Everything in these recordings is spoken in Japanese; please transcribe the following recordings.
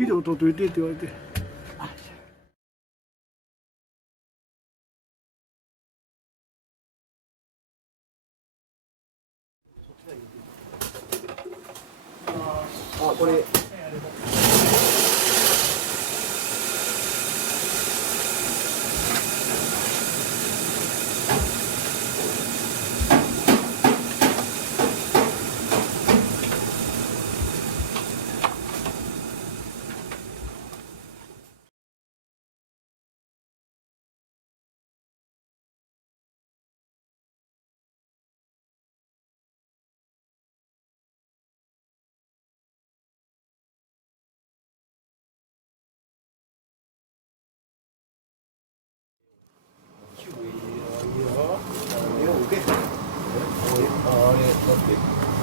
ビデオ撮っといてって言われて。あ、これ。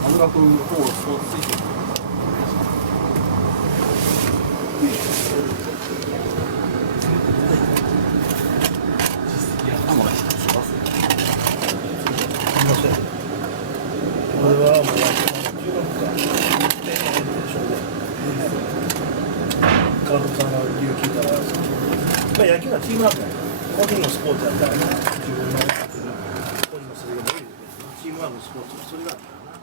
油くんの方をスポーツついてる。これはもう16か。監督さんが理由聞いたら、まあ野球はチームワークや。個人のスポーツやったらな、自分の個人のそれが無理で、チームワークのスポーツそれがあるからな。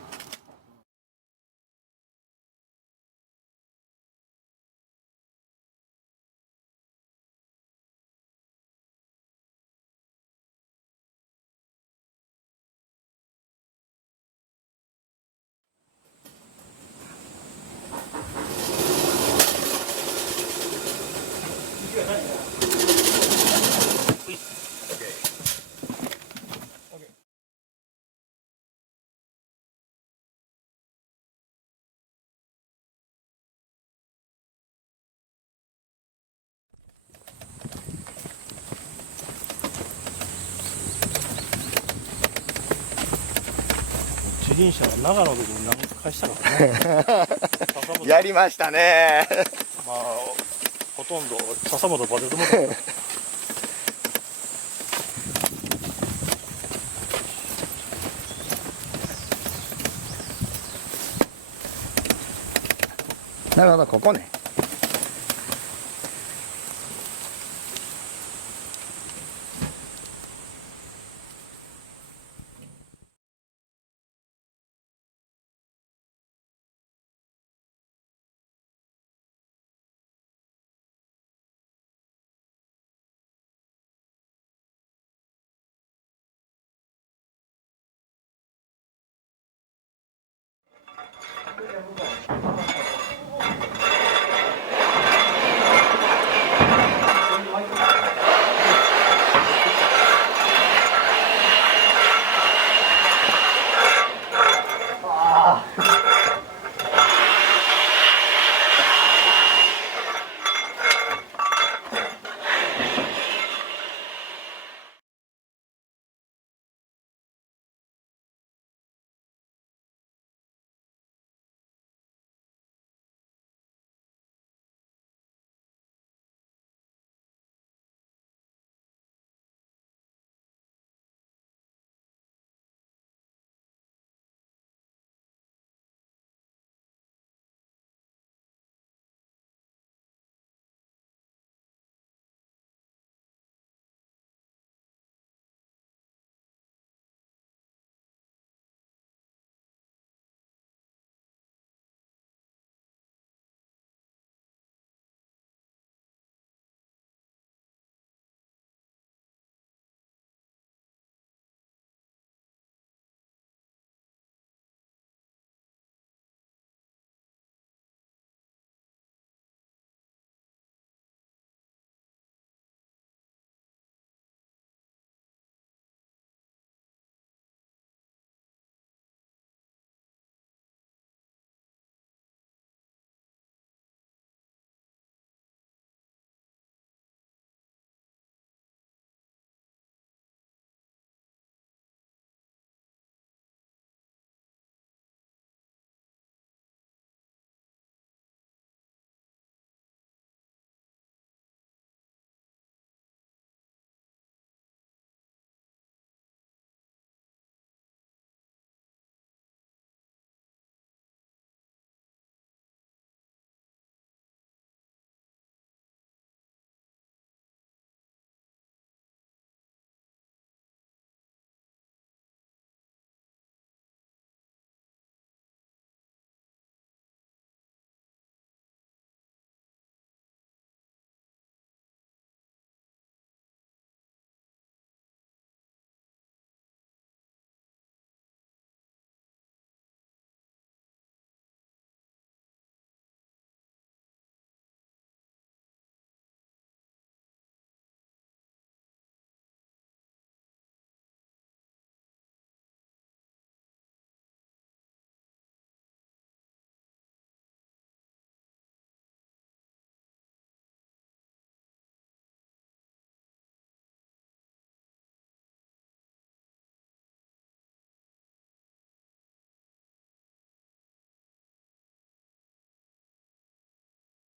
地輪車は長野でも何回したからね。やりましたね。まあほとんど笹本バテてもらった。なるほど、ここね。